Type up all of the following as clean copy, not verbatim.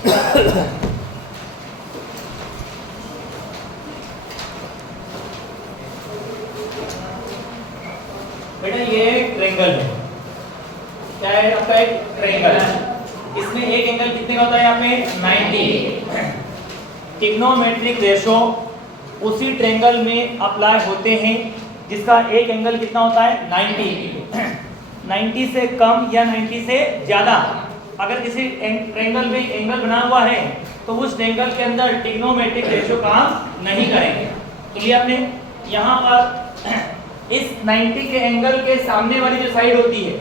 बेटा ये ट्रायंगल है, क्या है आपका एक ट्रायंगल। इसमें एक एंगल कितने का होता है यहाँ पे 90। ट्रिग्नोमेट्रिक रेशो उसी ट्रायंगल में अप्लाई होते हैं जिसका एक एंगल कितना होता है 90। 90 से कम या 90 से ज्यादा अगर किसी ट्रायंगल में एंगल बना हुआ है तो उस ट्रायंगल के अंदर ट्रिग्नोमेट्रिक रेशो काम नहीं करेंगे। तो ये आपने यहाँ पर इस 90 के एंगल के सामने वाली जो साइड होती है,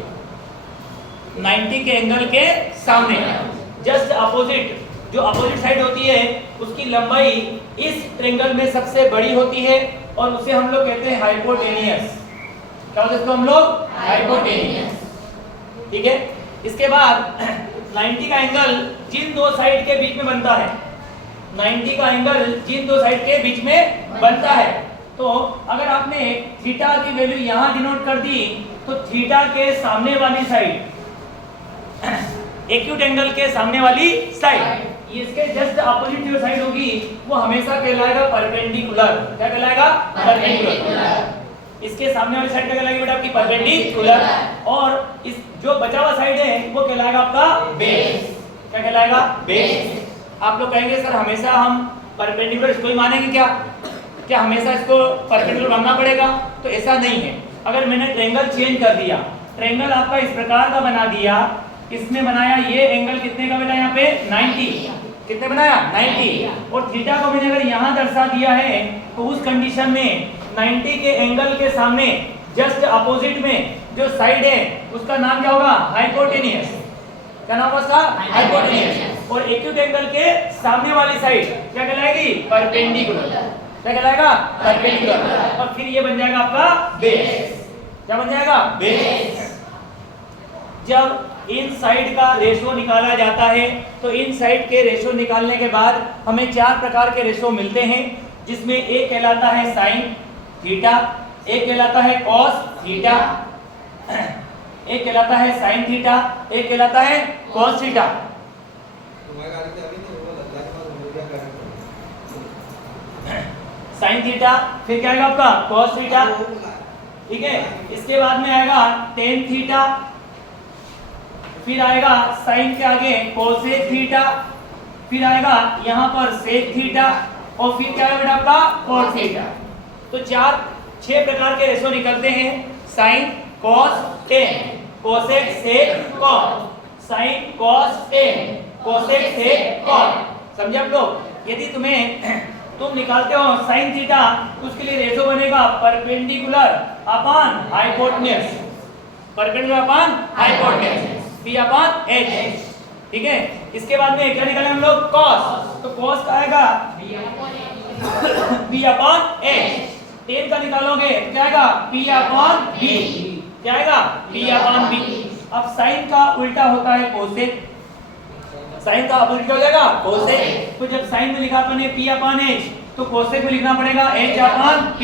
90 के एंगल के सामने जस्ट अपोजिट जो अपोजिट साइड होती है उसकी लंबाई इस ट्रायंगल में सबसे बड़ी होती है और उसे हम लोग कहते हैं हाइपोटेनियस। क्या बोलते हैं इसको हम लोग? हाइपोटेनियस। ठीक है। इसके बाद 90 का एंगल जिन दो साइड के बीच में बनता है, 90 का एंगल जिन दो साइड के बीच में बनता है, तो अगर आपने थीटा की वैल्यू यहाँ डिनोट कर दी तो थीटा के सामने वाली साइड, एक्यूट एंगल के सामने वाली साइड, इसके जस्ट अपोजिट जो साइड होगी वो हमेशा कहलाएगा परपेंडिकुलर। क्या कहलाएगा? परपेंडिकुलर। इसके सामने वाली साइड क्या कहलाएगी बेटा आपकी? परपेंडिकुलर। और इस जो बचा हुआ साइड है वो कहलाएगा आपका बेस। क्या कहलाएगा? बेस। आप लोग कहेंगे सर हमेशा हम परपेंडिकुलर इसको ही मानेंगे क्या? क्या हमेशा इसको परपेंडिकुलर मानना पड़ेगा? तो ऐसा नहीं है। अगर मैंने ट्रायंगल चेंज कर दिया, ट्रायंगल आपका इस प्रकार का बना दिया, इसमें बनाया ये एंगल कितने का बेटा यहाँ पे 90, कितने बनाया 90, और थीटा को मैंने अगर यहाँ दर्शा दिया है तो उस कंडीशन में 90 के एंगल के सामने जस्ट अपोजिट में जो साइड है उसका नाम क्या होगा? हाइपोटेनियस। क्या नाम होगा उसका? हाइपोटेनियस। और एक्यूट एंगल के सामने वाली साइड क्या कहलाएगी? परपेंडिकुलर। क्या कहलाएगा? परपेंडिकुलर। और फिर ये बन जाएगा आपका बेस। क्या बन जाएगा? बेस। जब इन साइड का रेशो निकाला जाता है तो इन साइड के रेशो निकालने के बाद हमें चार प्रकार के रेशो मिलते हैं, जिसमें एक कहलाता है साइन थीटा, एक कहलाता है कॉस थीटा, एक कहलाता है साइन थीटा, एक कहलाता है कॉस थीटा। साइन थीटा, फिर क्या आएगा आपका? Cos theta. ठीक है। इसके बाद में आएगा टेन थीटा, फिर आएगा साइन के आगे कोसेक थीटा, फिर आएगा यहाँ पर सेक थीटा, और फिर क्या आएगा आपका? Cos theta. तो छह प्रकार के रेशो निकलते हैं, sine cos tan, cosec sec cos, sine cos tan, cosec sec cos. समझे आप लोग? यदि तुम निकालते हो साइन थीटा, उसके लिए रेशो बनेगा perpendicular upon hypotenuse, perpendicular upon hypotenuse, P upon H। ठीक है। इसके बाद में क्या निकालेंगे हम लोग? cos। तो cos का आएगा P अपॉन H। टेन का निकालोगे क्या आएगा? P upon B। क्या आएगा? P upon B। अब साइन का उल्टा होता है कोसेक, साइन का उल्टा हो जाएगा कोसेक। तो जब साइन में लिखा अपने P अपॉन H तो कोसेक में लिखना पड़ेगा H अपॉन P।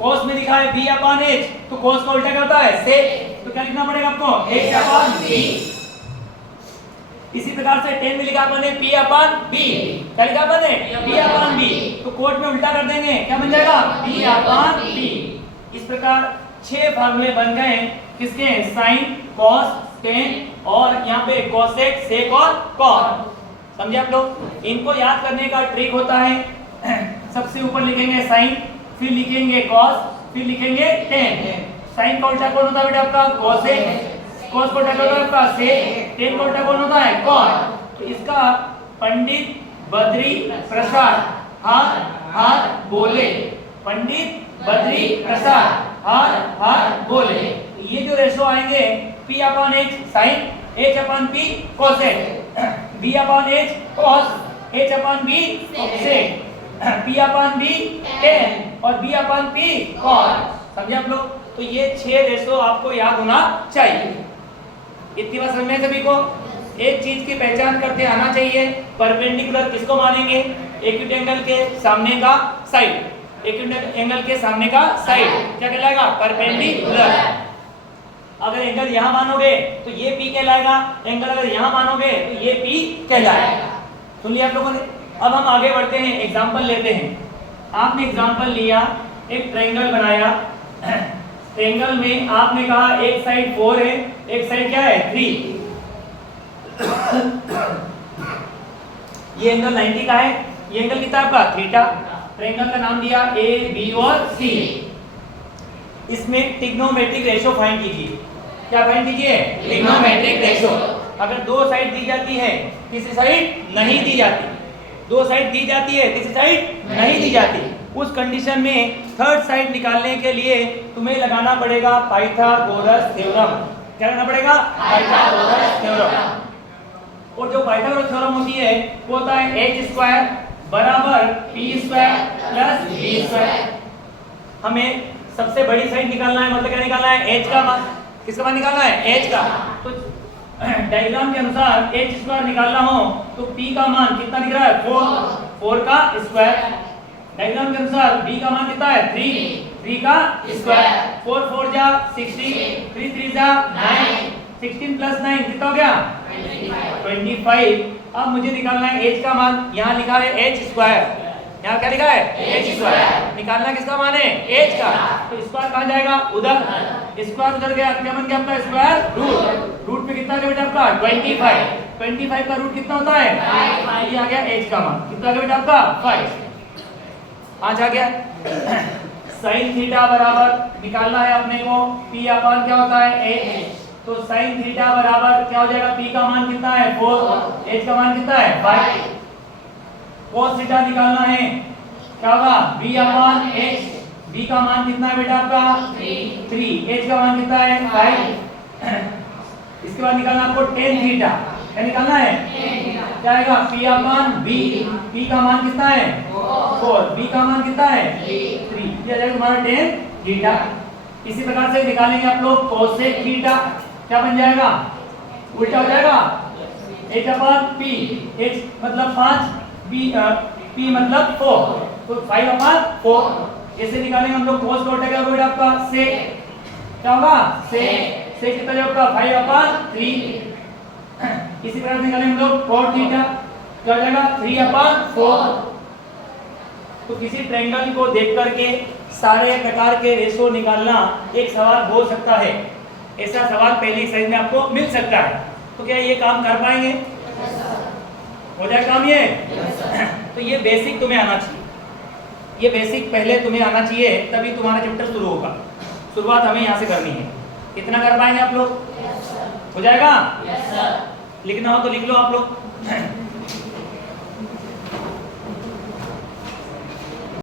cos में लिखा है B अपॉन H तो cos का उल्टा क्या होता है? sec। तो क्या लिखना पड़ेगा आपको? H upon B। इसी प्रकार से 10 में लिखा अपने P अपॉन B। क्या लिखा अपने? B upon B। तो कोट में उल्टा कर देंगे, क्या बन जाएगा? B upon B। इस प्रकार 6 फार्मूले बन गए किसके? साइन, कॉस, टेन और यहाँ पे कोसेक, सेक और कॉस। समझे आप लोग? इनको याद करने का ट्रिक होता है, सबसे ऊपर लिखेंगे साइन, फिर लिखेंगे कॉस, फिर लिखेंगे टेन। साइन का उल्टा कौन होता है बेटा आपका? कोसेक। कॉस का उल्टा कौन होता है आपका? सेक। टेन का उल्टा कौन होता है? कॉस। तो इसका पंडित बद्री प्रसाद हर हर बोले, पंडित बद्री प्रसाद हर हर बोले। ये जो रेशो आएंगे P upon H sine, H upon P cosec, B upon H cos, H upon B sec, P upon B tan और B अपॉन P कॉस। समझे आप लोग? तो ये 6 रेशो आपको याद होना चाहिए। इतनी बात समझ में सभी को? एक चीज की पहचान करते आना चाहिए, परपेंडिकुलर किसको मानेंगे? एक्यूट एंगल के सामने का साइड, एक्यूट एंगल के सामने का साइड क्या कहलाएगा? परपेंडिकुलर। अगर एंगल यहाँ मानोगे तो ये P कहलाएगा, एंगल अगर यहाँ मानोगे तो ये P कहलाएगा। सुन लिया आप लोगों ने। अब हम आगे बढ़ते हैं, एग्जाम्पल लेते हैं। आपने एग्जाम्पल लिया, एक ट्रायंगल बनाया। ट्रायंगल में आपने कहा एक साइड 4 है, एक साइड क्या है 3। ये एंगल 90 का है, ये एंगल कितना है आपका थीटा। ट्रायंगल का नाम दिया A, B और C। इसमें ट्रिग्नोमेट्रिक रेशो फाइंड कीजिए। क्या फाइंड कीजिए? Trigonometric ratio. अगर दो साइड दी जाती है, तीसरी साइड नहीं दी जाती, दो साइड दी जाती है, तीसरी साइड नहीं दी जाती, उस कंडीशन में थर्ड साइड निकालने के लिए तुम्हें लगाना पड़ेगा पाइथागोरस थ्योरम। क्या करना पड़ेगा? Pythagoras theorem. और जो पाइथागोरस थ्योरम होती है वो होता है h² बराबर p² प्लस b स्क्वायर। हमें सबसे बड़ी साइड निकालना है, मतलब क्या निकालना है? h का मान। किसका मान निकालना है? h का। तो डायग्राम के अनुसार h² निकालना हो तो p का मान कितना दिख रहा है? 4 का स्क्वायर। डायग्राम के अनुसार b का मान कितना है? 3 का स्क्वायर। 4 4 जा 16, 3 3 जा 9, 16 प्लस 9 कितना हो गया? 25। अब मुझे निकालना है h का मान। यहाँ लिखा है h²। यहाँ क्या लिखा है? h²। निकालना किसका मान है? h का। तो स्क्वायर कहाँ जाएगा? उधर। स्क्वायर उधर गया, क्या बन गया आपका? Square root. रूट पे कितना गया बेटा आपका? 25। 25 का रूट कितना होता है? 5। ये आ गया h का मान। कितना गया बेटा आपका? 5। 5 आ गया। साइन थीटा बराबर निकालना है अपने को, p अपान क्या होता है? h। तो साइन थीटा बराबर क्या हो जाएगा? p का मान कितना है? 4, h का मान कितना है? 5। cos थीटा निकालना है, क्या होगा? b अपान h। b का मान कितना है बेटा आपका? 3। h का मान कितना है? 5। इसके बाद निकालना आपको tan थीटा। क्या निकालना है? क्या आएगा? p अपान b। p का मान कितना है? 4। b का मान कितना है? 3। ये आ जाएगा तुम्हारा tan थीटा। इसी प्रकार से निकालेंगे आप लोग cosec थीटा। क्या बन जाएगा? उल्टा हो जाएगा, h अपान p। h मतलब 5, p मतलब 4, तो 5 अपान 4। ऐसे निकालेंगे हम लोग। cos का उल्टा क्या होगा आपका? sec। क्या होगा? sec कितना जाएगा? 5 अपान 3। इसी प्रकार निकालेंगे हम लोग cot थीटा। क्या हो जाएगा? 3 अपान 4। तो किसी ट्रायंगल को देख करके सारे प्रकार के रेशो निकालना एक सवाल हो सकता है। ऐसा सवाल पहली एक्सरसाइज में आपको मिल सकता है। तो क्या ये काम कर पाएंगे? हो जाए काम ये? तो ये बेसिक तुम्हें आना चाहिए। ये बेसिक पहले तुम्हें आना चाहिए, तभी तुम्हारा चैप्टर शुरू होगा। शुरुआत हमें यहाँ से करनी है। कितना कर पाएंगे आप लोग? हो जाएगा? लिखना हो तो लिख लो आप लोग।